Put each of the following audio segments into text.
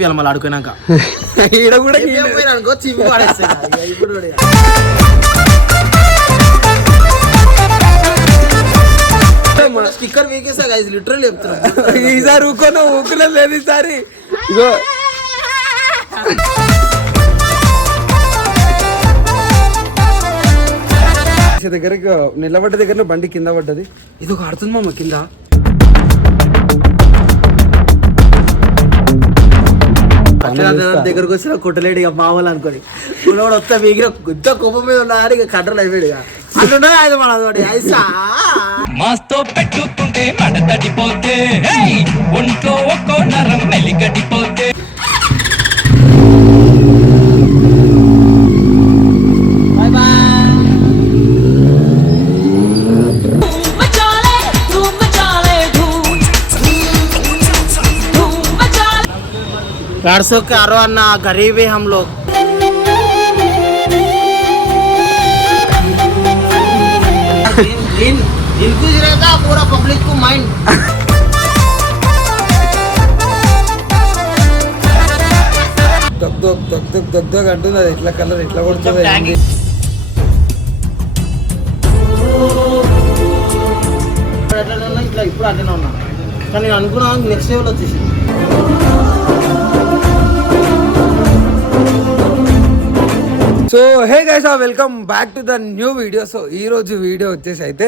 మళ్ళీ ఆడుకున్నాక ఈడ కూడా అనుకో చివి పడేస్తా ఇప్పుడు స్టిక్కర్ వీకేసా గైస్ లిటరల్ చెప్తున్నా ఈసారి ఊకోను ఊకునే లేదు ఈసారి ఇగో దగ్గర నిలబడ్డ దగ్గర బండి కింద పడ్డది. ఇది ఒక ఆడుతుంది మామ కింద. దగ్గరకు వచ్చిన కొట్టలేడు ఇక మామూలు అనుకోని కూడా వస్తా వీగిన గుద్ద కోపం మీద ఉన్నారు ఇక కంట్రోల్ అయిపోయాడు ఇక అంటున్నా అది మన ఐసా మాస్తో పెట్టుకుంటే మడతడిపోతే ఒంట్లో ఒక్కో నరం మెలిగడిపోతే पैरसों के आरो अन्ना गरीब है हम लोग इनको रहता पूरा पब्लिक को माइंड దగ్ అంటుంది అది ఎట్లా కలర్ ఎట్లా కొడుతుంది ఇట్లా ఇప్పుడు అట్లనే ఉన్నా కానీ నేను అనుకున్నా నెక్స్ట్ లెవెల్ వచ్చేసి. So hey guys welcome back to the new video. So ఈ రోజు వీడియో వచ్చేసి అయితే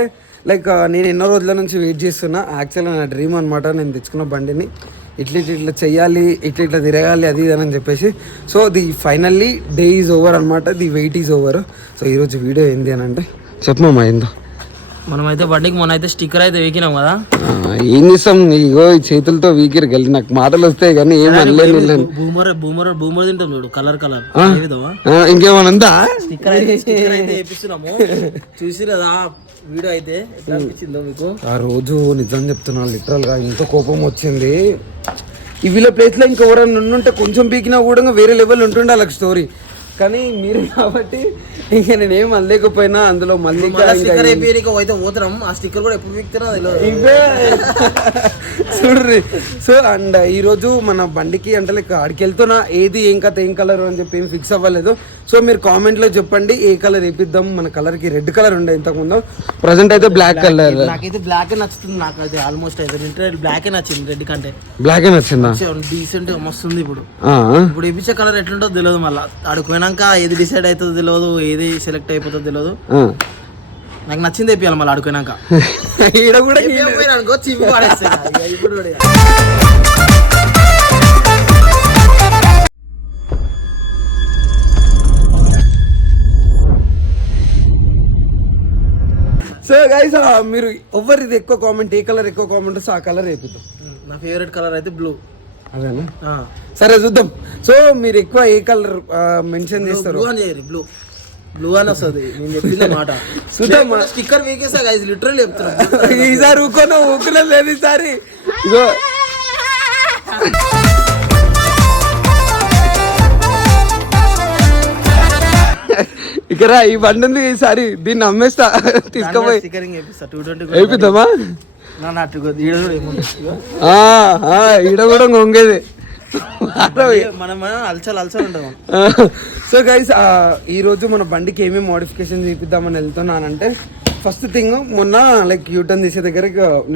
లైక్ నేను ఎన్నో రోజుల నుంచి వెయిట్ చేస్తున్నా. యాక్చువల్గా నా డ్రీమ్ అనమాట. నేను తెచ్చుకున్న బండిని ఇట్లా చెయ్యాలి, ఇట్లా తిరగాలి, అది ఇది అని చెప్పేసి. So the finally day is over అనమాట. The wait is over. So ఈరోజు వీడియో ఏంది అని అంటే చెప్పమమ్మా ఏందో. మనమైతే బండికి మొన్న అయితే స్టిక్కర్ అయితే వీకినాం కదా. ఏం చేస్తాం ఇగో ఈ చేతులతో వీకిరు కలిసి నాకు మాటలు వస్తాయి కానీ ఏం అనలేదు. బూమర్ తింటాం చూడు కలర్ కలర్ ఇంకేమన్నా స్టిక్కర్ అయితే వేపిస్తున్నాము. చూసి కదా వీడియో అయితే ఎట్లా అనిపించిందో మీకు? ఆ రోజు నిజం చెప్తున్నా లిటరల్ గా ఇంత కోపం వచ్చింది. ఈ వీళ్ళ ప్లేస్ లో ఇంకెవరన్నా ఉంటే కొంచెం పీకినా కూడా వేరే లెవెల్ ఉంటుండే వాళ్ళకి స్టోరీ. కానీ మీరు కాబట్టి ఇంకా నేనేం అనలేకపోయినా అందులో మళ్ళీ అయితే పోతున్నాం. ఆ స్టిక్కర్ కూడా ఎప్పుడు వీక్తారో ఇవే చూడ్రి. సో అండ్ ఈరోజు మన బండికి అంటే లైక్ ఆడికి వెళ్తున్నా ఏది ఏం కథ ఏం కలర్ అని చెప్పి ఏం ఫిక్స్ అవ్వలేదు. సో మీరు కామెంట్ లో చెప్పండి ఏ కలర్ వేపిద్దాం. మన కలర్ కి రెడ్ కలర్ ఉండే ఇంతకుముందు, ప్రజెంట్ అయితే బ్లాక్ కలర్. నాకైతే బ్లాక్ నచ్చుతుంది. నాకు అయితే ఆల్మోస్ట్ అయితే బ్లాక్ నచ్చింది రెడ్ కంటే. బ్లాక్ నచ్చిందా? డీసెంట్ మస్తుంది. ఇప్పుడు వేపించే కలర్ ఎట్లుంటో తెలియదు. మళ్ళీ ఆడుకుపోయినాక ఏది డిసైడ్ అవుతుందో తెలియదు, ఏది సెలెక్ట్ అయిపోతుందో తెలియదు. నాకు నచ్చింది వేపియాలి మళ్ళీ ఆడుకున్నాక. ఈడ కూడా అనుకో చివి పడేస్తా ఇప్పుడు. సో గైస్ మీరు ఎవరిది ఎక్కువ కామెంట్, ఏ కలర్ ఎక్కువ కామెంట్ వస్తే ఆ కలర్ వేపిద్దాం. నా ఫేవరెట్ కలర్ అయితే బ్లూ. అదేనా? సరే చూద్దాం. సో మీరు ఎక్కువ ఏ కలర్ మెన్షన్ చేస్తారు? బ్లూ బ్లూ అని వస్తుంది. నేను చెప్పింది మాట చూద్దాం. స్టిక్కర్ వీకేసా గైస్ లిటరల్ చెప్తున్నా. ఈసారి ఊకునే లేదు ఈసారి. ఇగో ఇక్కడ ఈ బండి ఉంది ఈసారి దీన్ని అమ్మేస్తా తీసుకుపోయి వేపిద్దామా? ఈడ కూడా గొంగేది. సో గైస్ ఈ రోజు మన బండికి ఏమేమి మోడిఫికేషన్ చేపిద్దామని వెళ్తున్నానంటే ఫస్ట్ థింగ్ మొన్న లైక్ యూటర్న్ తీసే దగ్గర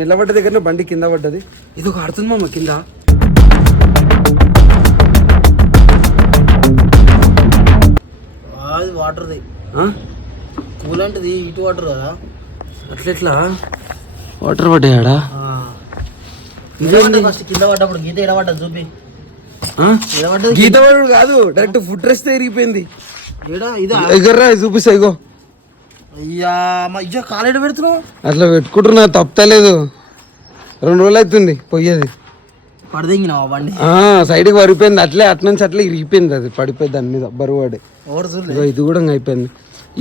నిలబడ్డ దగ్గర బండి కింద పడ్డది. ఇది ఒక ఆడుతుంది మామ కింద. వాటర్ది కూలంటిది ఇటు వాటర్ కదా. అట్లెట్లా వాటర్ పడ్డాడా? ఫస్ట్ కింద పడ్డప్పుడు గీత ఎడబడ్డా చూపి. గీత పడు కాదు, డైరెక్ట్ ఫుడ్ రెస్ట్ తిరిగిపోయింది. ఎగర్రా చూపిస్తా. ఇగో అయ్యా ఇయ్యా కాలేడు పెడుతున్నావు. అట్లా పెట్టుకుంటున్నా తప్పలేదు. 2 రోజులు అవుతుంది పోయేది. పడదింగినావా బండి? సైడ్కి పడిపోయింది. అట్లే అట్నుంచి అట్లా ఇరిగిపోయింది. అది పడిపోయింది దాని మీద బరువు పడి. ఇది కూడా అయిపోయింది.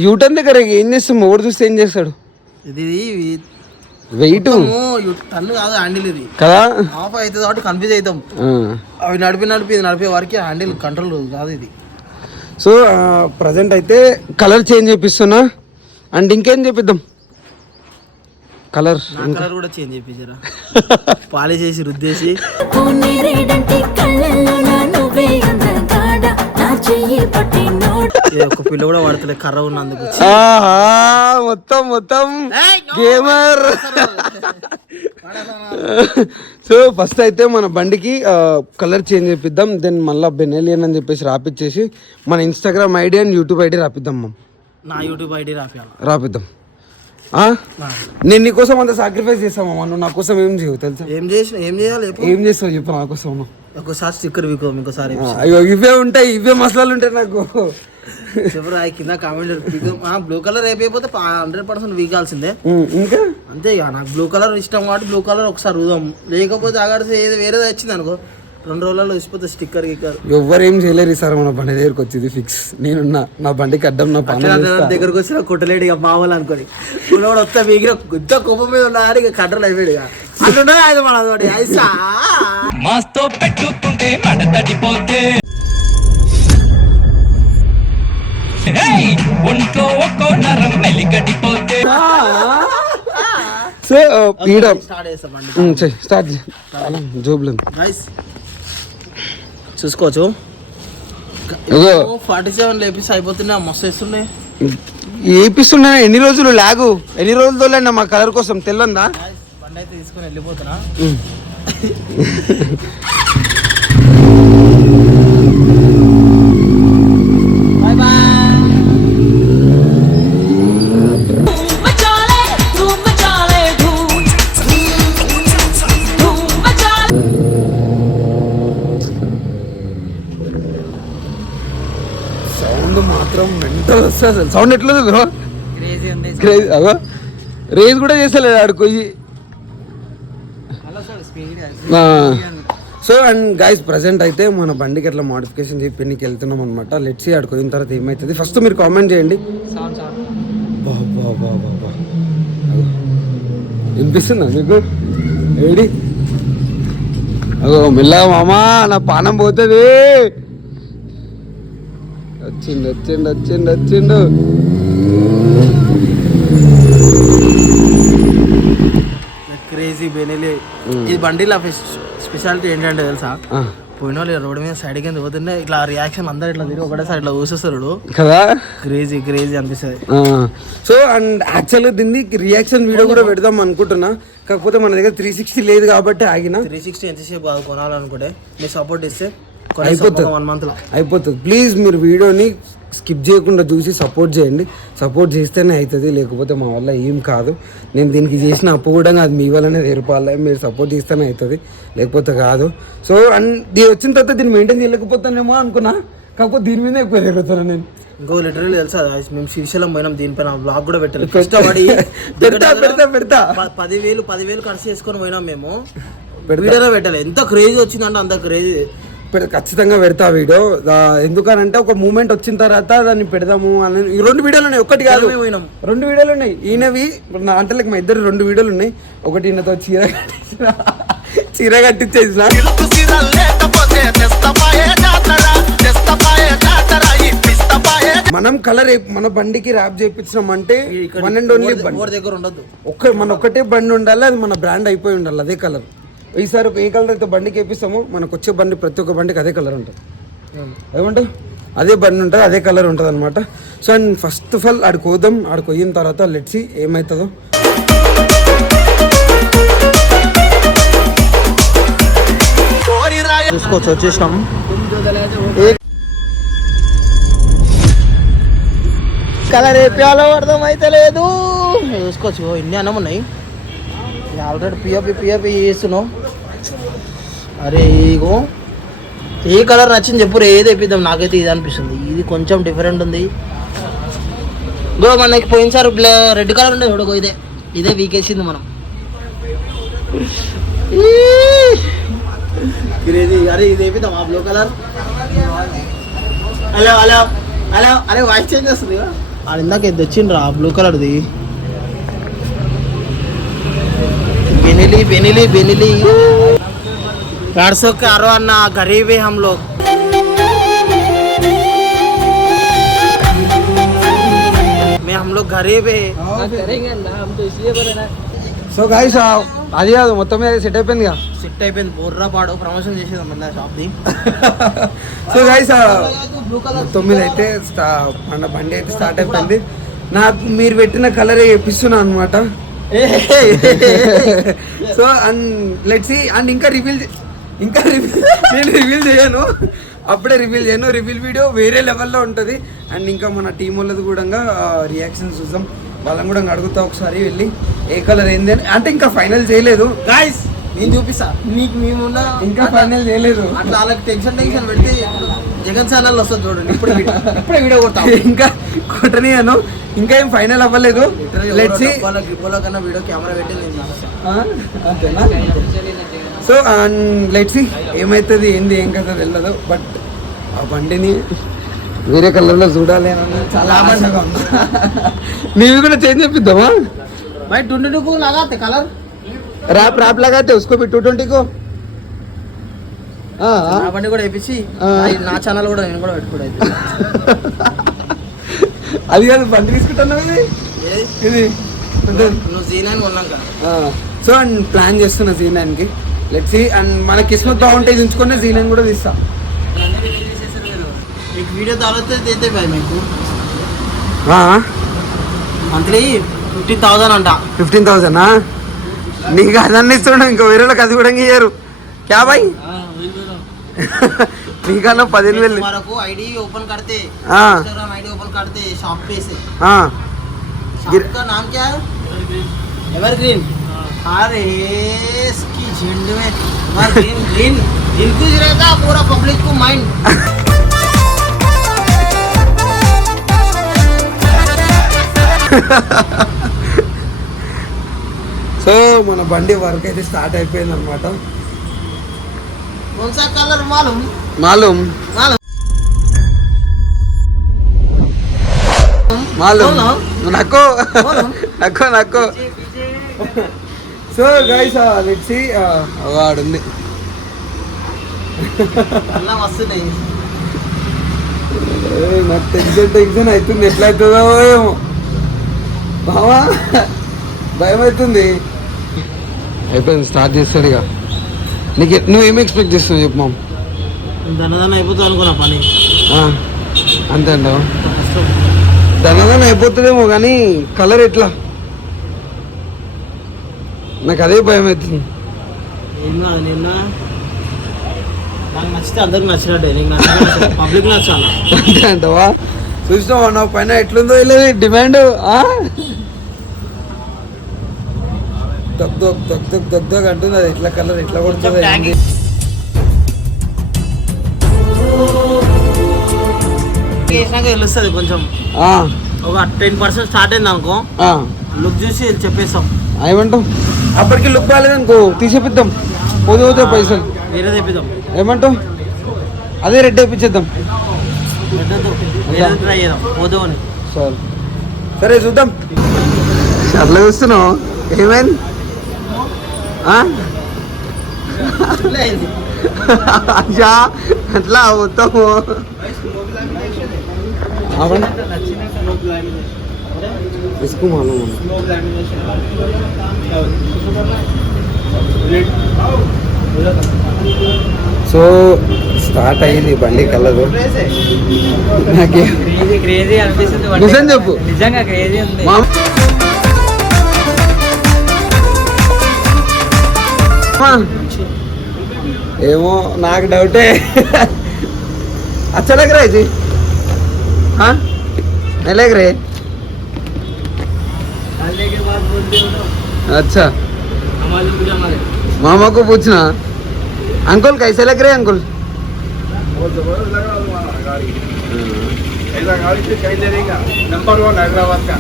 యూటర్న్ దగ్గర ఏం చేస్తాం? ఎవరు చూస్తే ఏం చేస్తాడు? ఇది వెయిట్ టన్ను కాదు హ్యాండిల్ ఇది కదా. ఆఫ్ అవుతుంది కాబట్టి కన్ఫ్యూజ్ అవుతాం. అవి నడిపే వారికి హ్యాండిల్ కంట్రోల్ కాదు ఇది. సో ప్రజెంట్ అయితే కలర్ చేంజ్ చేపిస్తున్నా. అండ్ ఇంకేం చేపిద్దాం? కలర్ కూడా చేంజ్ చేయించరా పాలిష్ చేసి రుద్దేసి ఒక పిల్ల కూడా పడతలే కర్ర ఉన్నందుకు. ఆహా, మొత్తం గేమర్. సో ఫస్ట్ అయితే మన బండికి కలర్ చేంజ్ చేపిద్దాం, దెన్ మళ్ళీ బెనెలియన్ అని చెప్పేసి రాపిచ్చేసి మన Instagram ID and YouTube ID రాపిద్దాం. నా యూట్యూబ్ ఐడి రాపిద్దాం. నేను నీకోసం అంత సాక్రిఫైస్ చేస్తామమ్మా, నువ్వు నా కోసం ఏం చేయవు తెలుసా? ఏం చేయాలి? ఏం చేస్తావు చెప్పు నా కోసం. ఒకసారి స్టిక్కర్ వీకో, ఇంకోసారి అయ్యో ఇవే ఉంటాయి, ఇవే మసాలాలు ఉంటాయి నాకు. చెప్పరా కింద కామెంట్. బ్లూ కలర్ అయిపోతే 100% వీకాల్సిందే. ఇంకా అంతే ఇక నాకు బ్లూ కలర్ ఇష్టం కాబట్టి బ్లూ కలర్ ఒకసారి ఊదాం. లేకపోతే ఆగాడితే ఏది వేరేది వచ్చింది అనుకో 2 రోజులలో వచ్చిపోతే స్టిక్కర్ గిక్కర్. ఎవ్వరేం చేయలేరు సార్, మన బండి దగ్గరకు వచ్చింది ఫిక్స్. నేనున్నా, నా బండికి అడ్డం నా పని దగ్గరకు వచ్చిన కొట్టలేడు ఇక మామూలు అనుకోని కూడా వస్తా వీగిన గుద్ద కోపం మీద ఉన్నాడు ఇక కంట్రోల్ అయిపోయాడు. ఇక అంటున్నా అది మన అదొకటి ఐసా మాస్తో పెట్టుకుంటే మడతడిపోతే ఒంట్లో ఒక్కో నరం మెలిగడిపోతే. సో స్టార్ట్ చేస్తామండి. స్టార్ట్ జోబులు చూసుకోవచ్చు. 47 లేపీస్ అయిపోతున్నాయి, మస్తు వేస్తున్నాయి. ఏపిస్తున్నా ఎన్ని రోజులు లాగు, ఎన్ని రోజులు తోలేండి మా కలర్ కోసం తెల్లందా? బండి అయితే తీసుకొని వెళ్ళిపోతున్నా. Bye bye. సౌండ్ మాత్రం మెంటల్ వస్తుంది అసలు. సౌండ్ ఎట్లేదు బ్రో? క్రేజీ ఉంది. క్రేజీ. అగో రేస్ కూడా చేస్తలేదు ఆడుకోయి. సో అండ్ గైస్ ప్రజెంట్ అయితే మన బండికి అట్లా మోడిఫికేషన్ చేపినికి వెళ్తున్నాం అనమాట. లెట్స్ సీ ఆడుకోయిన తర్వాత ఏమవుతుంది. ఫస్ట్ మీరు కామెంట్ చేయండి. బాబా వినిపిస్తుందా మీకు? ఏడి అగో మెల్లగా మామా, నా పానం పోతుంది. వచ్చిండు. క్రేజీ బెనెలి. ఈ బండిలో స్పెషాలిటీ ఏంటంటే తెలుసా, పోయిన వాళ్ళు రోడ్డు మీద సైడ్ కింద పోతుంటే ఇట్లా రియాక్షన్ అందరు ఇట్లా తిరిగి ఒకటేసారి ఇట్లా చూసేస్తారు కదా. క్రేజీ అనిపిస్తుంది. సో అండ్ యాక్చువల్గా దీన్ని రియాక్షన్ వీడియో కూడా పెడదాం అనుకుంటున్నా, కాకపోతే మన దగ్గర 360 లేదు కాబట్టి ఆగిన. 360 ఎంతసేపు బాగా కొనాలనుకుంటే మీరు సపోర్ట్ ఇస్తే అయిపోతుంది, 1 month లో అయిపోతుంది. ప్లీజ్ మీరు వీడియోని స్కిప్ చేయకుండా చూసి సపోర్ట్ చేయండి. సపోర్ట్ చేస్తేనే అవుతుంది, లేకపోతే మా వల్ల ఏం కాదు. నేను దీనికి చేసిన అప్పు కూడా అది మీ వల్లనే తీరిపాలి. మీరు సపోర్ట్ చేస్తేనే అవుతుంది, లేకపోతే కాదు. సో అండ్ దీని వచ్చిన తర్వాత దీన్ని మెయింటైన్ చేయలేకపోతానేమో అనుకున్నా, కాకపోతే దీని మీద ఎక్కువ తిరుగుతాను నేను. ఇంకో లిటరల్లీ తెలుసా, మేము శ్రీశైలం పోయినాం, దీనిపైన బ్లాగ్ కూడా పెట్టాలి. కష్టపడి పెడతా 10,000 ఖర్చు చేసుకొని పోయినాం మేము. వీడియోలో పెట్టాలి. ఎంత క్రేజీ వచ్చిందంటే అంత క్రేజీ. ఖచ్చితంగా పెడతా వీడియో. ఎందుకనంటే ఒక మూమెంట్ వచ్చిన తర్వాత దాన్ని పెడదాము అని. 2 వీడియోలు ఉన్నాయి, ఒకటి కాదు 2 వీడియోలు ఉన్నాయి. ఈయనవి అంటే మా ఇద్దరు 2 వీడియోలు ఉన్నాయి. ఒకటి ఈయనతో చీర కట్టించేసిన, మనం కలర్ మన బండికి ర్యాప్ చేయించినాం అంటే 1 and only బండి దగ్గర ఉండదు. మన ఒకటే బండి ఉండాలి, అది మన బ్రాండ్ అయిపోయి ఉండాలి, అదే కలర్. ఈసారి ఏ కలర్ అయితే బండికి వేపిస్తామో మనకు వచ్చే బండి ప్రతి ఒక్క బండికి అదే కలర్ ఉంటుంది. ఏమంటే అదే బండి ఉంటుంది, అదే కలర్ ఉంటుంది అనమాట. So and first of all ఆడికి పోదాం. ఆడికి పోయిన తర్వాత లెట్స్ సీ ఏమవుతుందో. చూసుకోవచ్చు, వచ్చేసినాం. కలర్ వేపియాలో అర్థం అయితే లేదు. చూసుకోవచ్చు, ఇన్ని అన్నం ఉన్నాయి. ఆల్రెడీ పిఎపి చేస్తున్నావు. అరే ఇగో ఏ కలర్ నచ్చింది చెప్పు, ఏది వేపిద్దాం. నాకైతే ఇది అనిపిస్తుంది, ఇది కొంచెం డిఫరెంట్ ఉంది. గో మనకి పోయినసారి రెడ్ కలర్ ఉండేది చూడగో, ఇదే వీకేసింది మనం. అరే ఇది వేపిద్దాం ఆ బ్లూ కలర్. హలో అరే వాయిస్ చేంజ్ చేస్తుంది. అది ఇందాక ఇది వచ్చిండ్రా ఆ బ్లూ కలర్ది. बेनिली पैरसों के आरो अन्ना गरीब है हम लोग. हम लोग गरीब है. करेंगे ना हम तो इसलिए बोले ना. సో గైస్ అది కాదు మొత్తం మీద సెట్ అయిపోయింది. సెట్ అయిపోయింది. బోర్రా పాడు ప్రమోషన్ చేసేదాం మళ్ళీ షాప్ది. సో గైస్ బ్లూ కలర్ 9 అయితే మన బండి అయితే స్టార్ట్ అయిపోయింది. నాకు మీరు పెట్టిన కలరే వేపిస్తున్నా అనమాట. So and let's see. And ఇంకా నేను రివీల్ చేయను, అప్పుడే రివీల్ చేయను. రివీల్ వీడియో వేరే లెవెల్లో ఉంటుంది. అండ్ ఇంకా మన టీం వాళ్ళది కూడా రియాక్షన్స్ చూద్దాం. వాళ్ళని కూడా అడుగుతా ఒకసారి వెళ్ళి ఏ కలర్ ఏంది అని. అంటే ఇంకా ఫైనల్ చేయలేదు గాయ్స్, నేను చూపిస్తా నీకు. మేము ఇంకా ఫైనల్ చేయలేదు. అట్లా వాళ్ళకి టెన్షన్ పెడితే జగన్ ఛానల్ వస్తుంది చూడండి. ఇప్పుడే వీడియో కొడతా. ఇంకా కొట్టనియను, ఇంకా ఏం ఫైనల్ అవ్వలేదు. Let's see. కన్నా వీడియో కెమెరా పెట్టి నేను చూపిస్తా. అంతేనా? సో లెట్స్ సీ ఏమవుతుంది, ఏంది ఏం కదా తెలియదు. బట్ ఆ బండిని వేరే కలర్లో చూడాలి అని చాలా ఆశగా ఉంది. నీవి కూడా చేంజ్ చేపిద్దామా? भाई 22 को लगाते कलर रैप लगाते उसको भी 220 को. నా బండి కూడా వేపించి నా ఛానల్ కూడా నేను కూడా పెట్టుకోలేదు. అది కాదు, బండి తీసుకుంటున్నావు ఇది నువ్వు జీనాన్ని కొన్నాక. సో అండ్ ప్లాన్ చేస్తున్నా జీనానికి. Let's see. అండ్ మన కిస్మత్ బాగుంటే ఉంచుకునే జీనాన్ని కూడా తీస్తా. వీడియో తర్వాత అయితే భాయ్ మీకు మంత్లీ 15,000 అంట. 15,000 నీకు అదన్నీ ఇస్తుండ, ఇంకా వేరే వాళ్ళకి అది కూడా ఇయ్యారు. క్యా భాయ్? నీకన్నా 15,000 వరకు ఐడి ఓపెన్ करते, इंस्टाग्राम आईडी ओपन करते शॉप पे से. शॉप का नाम क्या है? एवरग्रीन. अरे इसकी झुंड में एवरग्रीन ग्रीन इनफ्यूज रहता पूरा पब्लिक को माइंड. సో మన బండి వర్క్ అయితే స్టార్ట్ అయిపోయింది అనమాట. कौन सा कलर मालूम? मालूम నాకు సో గైస్ లెట్స్ సీ. వాడుంది అలా వస్తున్నాయి. నాకు టెన్షన్ అవుతుంది, ఎట్లా అవుతుందో ఏమో బావా, భయం అవుతుంది. అయిపోయింది, స్టార్ట్ చేస్తాడు ఇక. నీకు నువ్వేం ఎక్స్పెక్ట్ చేస్తున్నావు చెప్పు మామ? దనదన అయిపోతుంది అనుకున్నా పని. అంతే అంటావా? దనదన అయిపోతుందేమో కానీ కలర్ ఎట్లా, నాకు అదే భయం అవుతుంది. ఏం కాదు, నిన్న నాకు నచ్చితే అందరికి నచ్చినట్టే, నీకు నచ్చిన పబ్లిక్ నచ్చాలి. అంతే అంటావా? చూసినావా నా పైన ఎట్లుందో వెళ్ళేది డిమాండ్. దగ్ అంటుంది, అది ఎట్లా కలర్ ఎట్లా కొడుతుంది. వేసినాక తెలుస్తుంది కొంచెం. ఒక 10% స్టార్ట్ అయింది అనుకో, లుక్ చూసి చెప్పేస్తాం. ఏమంటాం? అప్పటికి లుక్ బాగాలేదనుకో తీసేపిద్దాం, పోతే పైసలు వేరే తెప్పిద్దాం. ఏమంటావు? అదే రెడ్ వేయించేద్దాం, ట్రై చేద్దాం పోదామని. సరే చూద్దాం. అట్లా చూస్తున్నావు ఏమైంది? అట్లా మొత్తము సో స్టార్ట్ అయ్యింది బండి కలరు. నిజం చెప్పు, నిజంగా క్రేజీ ఉంది. ఏమో నాకు డౌటే. अच्छा लग रहा है जी? हाँ नहीं लग रहे? अच्छा मामा को पूछना. अंकुल कैसे लग रहे हैं अंकुल? बहुत जबरदस्त लगा तुम्हारा गाड़ी. ऐसा गाड़ी से कहीं ले लेगा. नंबर 1 हैदराबाद का.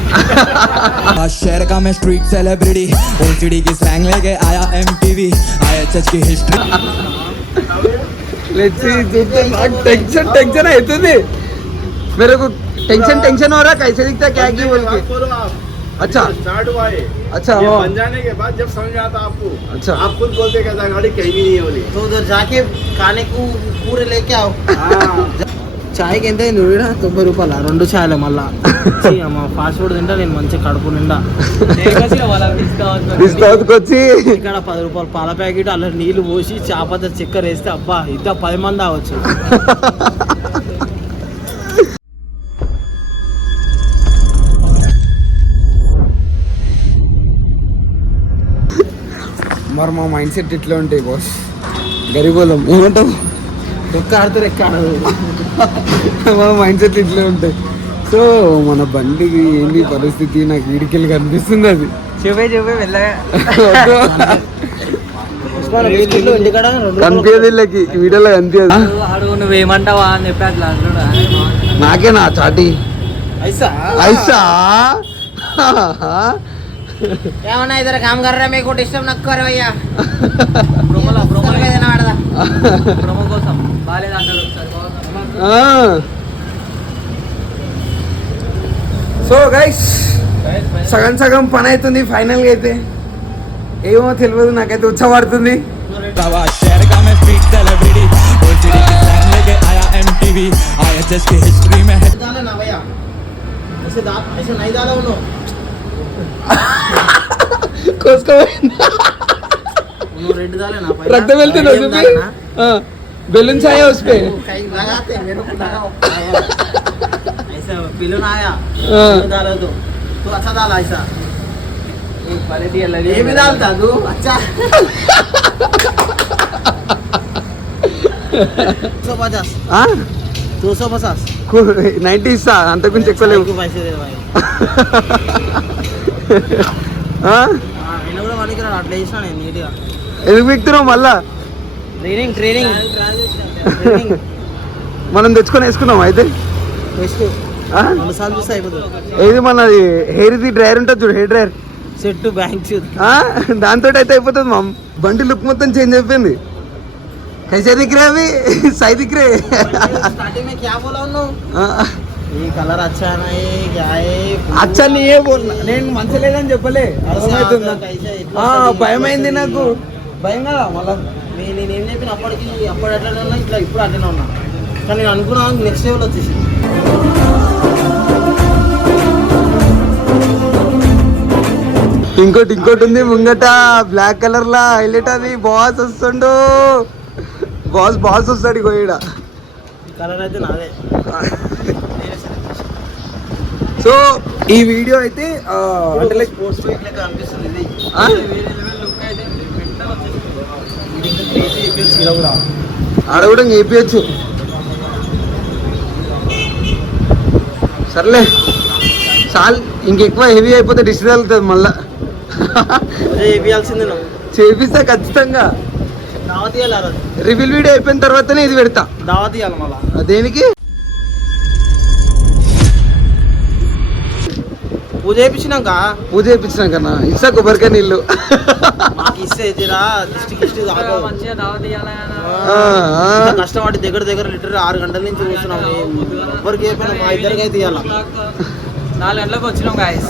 शहर का मैं स्ट्रीट सेलिब्रिटी, ओसीडी की स्लैंग लेके आया एमटीवी, आईएचएच की हिस्ट्री. Let's see. टेंशन అవుతుంది. मेरे को टेंशन हो रहा है कैसे दिखता है क्या की बोल के. अच्छा स्टार्ट हुआ है. अच्छा ये बन जाने के बाद जब समझ में आता आपको, अच्छा आप खुद बोलते कैसा गाड़ी कहीं भी नहीं है बोली. तो उधर जाके खाने को पूरे लेके आओ. చాయ్కి ఎంత అయింది? 90 రూపాయల 2 ఛాయలు. మళ్ళా ఫాస్ట్ ఫుడ్ తింటా నేను మంచిగా కడుపు నిండా. డిస్కౌంట్కి వచ్చి ఇక్కడ 10 రూపాయలు పాల ప్యాకెట్, అలా నీళ్లు పోసి చాపత చక్కెర వేస్తే అబ్బా ఇద్దా 10 మంది అవచ్చు. మరి మా మైండ్ సెట్ ఇట్లా ఉంటాయి బాస్, గరీబోళ్ళం ఏమంటావు, ఒక్క ఆడుతారు ఎక్క ఆడదు. మా మైండ్ సెట్ ఇట్లా ఉంటాయి. సో మన బండికి ఏంటి పరిస్థితి, నాకు వీడికెళ్ళి కనిపిస్తుంది అది. చెప్పే వెళ్ళగా ఇంటికాడ కనిపించదు వీళ్ళకి, వీడియోలో కనిపించదు. అడుగు నువ్వేమంటావా అని చెప్పి అట్లా అంటున్నాడు. నాకేనా చాటి ఐసా ఐసా ఏమన్నా ఇద్దరు కామ్ కర్రా మీకు ఇష్టం నక్కువ భయ్యా ప్రోమో కోసం బాగాలేదు అంటాడు. సో గైస్ సగం సగం పని అవుతుంది ఫైనల్గా అయితే. ఏమో తెలియదు, నాకైతే ఉత్సవాడుతుంది. शहर का मैं स्ट्रीट सेलिब्रिटी ओल्ड सिटी की स्लैंग लेके आया MTV IHS की हिस्ट्री में है ना भैया ऐसे नहीं डाला उन्होंने रेड डाले ना रक्त मिलते ना उसमें, बैलून आया उस पे कहीं लगाते हैं मेरे को लगा ऐसा पिलन आया डाला तो अच्छा डाला ऐसा ये भी डालता तू अच्छा 250 90 ఇస్తా, అంతకుమించి ఎక్కువ లేవు. पैसे दे भाई కూడా మనకి అట్లా చేసినా నేను నీట్గా. ఎందుకు బిక్తున్నావు మళ్ళా? ట్రైనింగ్ మనం తెచ్చుకొని వేసుకున్నాం అయితే. బెస్ట్ 2 సార్లు చూస్తే అయిపోతుంది. ఏది మనది హెయిర్ది డ్రైయర్ ఉంటుంది చూడు, హెయిర్ డ్రైయర్ సెట్ బ్యాంక్ దాంతో అయితే అయిపోతుంది. మా బండి లుక్ మొత్తం చేంజ్ అయిపోయింది. कैसे दिख रहे अभी? सही दिख रहे. स्टार्टिंग में क्या बोला उन्होंने? ये कलर अच्छा नहीं क्या है? अच्छा नहीं है बोलना, నేను మంచి లేదని చెప్పలే. అర్థమవుతుందా? భయమైంది నాకు, భయం కదా మళ్ళా. నేనేం చెప్పిన అప్పుడు అట్లనే ఉన్నా, ఇట్లా ఇప్పుడు అట్లనే ఉన్నా. కానీ నేను అనుకున్నా నెక్స్ట్ లెవెల్ వచ్చేసి. ఇంకోటి ఉంది ముంగట బ్లాక్ కలర్ లా హైలైట్. అది బాస్ వస్తుండు, బాస్ వస్తాడు ఇగో ఈడ. కలర్ అయితే నాదే. సో ఈ వీడియో అయితే అంటే లైక్ స్పోర్ట్స్ బైక్ లెక్క అనిపిస్తుంది ఇది. ఆడ కూడా చేపించచ్చు. సర్లే చాలు, ఇంకెక్కువ హెవీ అయిపోతే డిష్ తగులుతుంది మళ్ళా. చేయాల్సిందే చేపిస్తా ఖచ్చితంగా. దావత్ ఇవ్వాలి, రివీల్ వీడియో అయిపోయిన తర్వాతనే ఇది పెడతా. దావత్ ఇవ్వాలి మళ్ళా. దేనికి? పూజ చేయించినాక కన్నా ఇస్తా కొబ్బరికాయ నీళ్ళు. మాకు ఇస్తే తీరా దిష్టి మంచిగా దావత్ ఇవ్వాలి. కష్టపడి దగ్గర లీటర్ 6 గంటల నుంచి కూర్చున్నాం. ఎవరికి అయిపోయినా మా ఇద్దరికి అయితే ఇవ్వాలి. 4 గంటలకు వచ్చినాం గాయస్.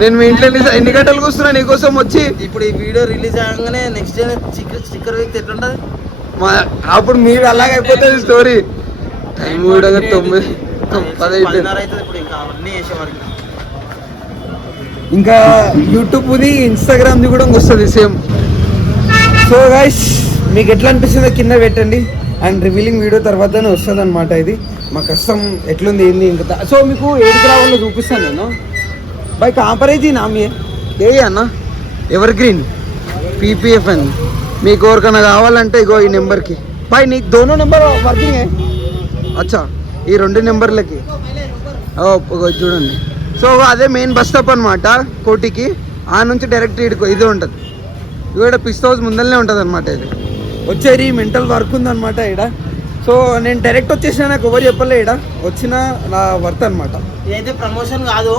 నేను మీ ఇంట్లో ఎన్ని గంటలకు వస్తున్నా నీకోసం వచ్చి. ఇప్పుడు ఈ వీడియో రిలీజ్ అవ్వగానే నెక్స్ట్ డే స్టిక్కర్ వ్యక్తి ఎట్లుంటది? అప్పుడు మీరు అలాగే అయిపోతుంది స్టోరీ. టైం కూడా 9:10 అవుతుంది ఇప్పుడు. ఇంకా అవన్నీ చేసేవారికి ఇంకా యూట్యూబ్ది ఇన్స్టాగ్రామ్ది కూడా వస్తుంది సేమ్. సో గైస్ మీకు ఎట్లా అనిపిస్తుందో కింద పెట్టండి. అండ్ రివీలింగ్ వీడియో తర్వాతనే వస్తుంది అనమాట. ఇది మా కష్టం ఎట్లుంది ఏంది ఇంకా. సో మీకు ఏడికి రావాలో చూపిస్తాను నేను. బై కాంపరేజ్ నామే ఏ అన్న ఎవర్ గ్రీన్ PPF అని మీకు ఎవరికైనా కావాలంటే ఇగో ఈ నెంబర్కి. బై నీకు దోనో నెంబర్ వర్కింగ్ అచ్చా, ఈ 2 నెంబర్లకి చూడండి. సో అదే మెయిన్ బస్ స్టాప్ అనమాట కోటికి. ఆ నుంచి డైరెక్ట్ ఇటుకో ఇదే ఉంటుంది. ఇక్కడ పిస్ట్ హౌస్ ముందరనే ఉంటుంది అనమాట. ఇది వచ్చేది మెంటల్ వర్క్ ఉందన్నమాట ఇక్కడ. సో నేను డైరెక్ట్ వచ్చేసిన, నాకు ఎవరు చెప్పలే. ఇక్కడ వచ్చిన నా వర్త్ అనమాట. ఇదైతే ప్రమోషన్ కాదు,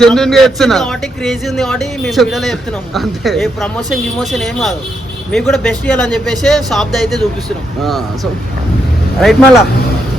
జెన్యున్ గా చెప్తున్నా. క్రేజీ ఉంది కాబట్టి మేము వీడియోలో చెప్తున్నాం అంతే. ఏ ప్రమోషన్ గిమోషన్ ఏం కాదు, మీకు కూడా బెస్ట్ ఇవ్వాలని చెప్పేసి షాప్ అయితే చూపిస్తున్నాం. సో రైట్ మళ్ళా